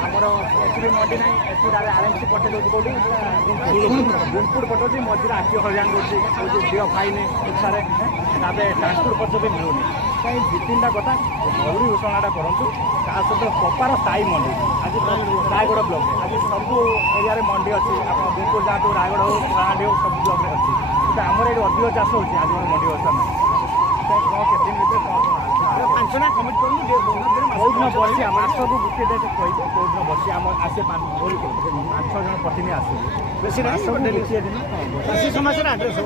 आमर एक्चुअली मंडी ना आरएमसी पटेल कौटी गुणपुर पटे मझे आखि हजान कर फाइन सारे ट्रांसपोर्ट खर्च भी मिलूनी कहीं दु तीन कथा जरूरी घोषणाटा करूँ ता सहित प्रपार स्थायी मंडी आज रायगढ़ ब्लॉक आज सब एरिया मंडी अच्छी आप गुणपुर जातु रायगढ़ हो कलाहांडी हो सब ब्लॉक में अच्छी तो आमर ये अधिक चाष होती आज मंडी व्यवस्था ना केदिन फांसना कमिट करूँ बहुत दिन बसी मासक गोटे डेट कही बहुत दिन बसी आम आसे 5-6 जन प्रतिनिधि आसे बेसी दिन समाचार आड्रेस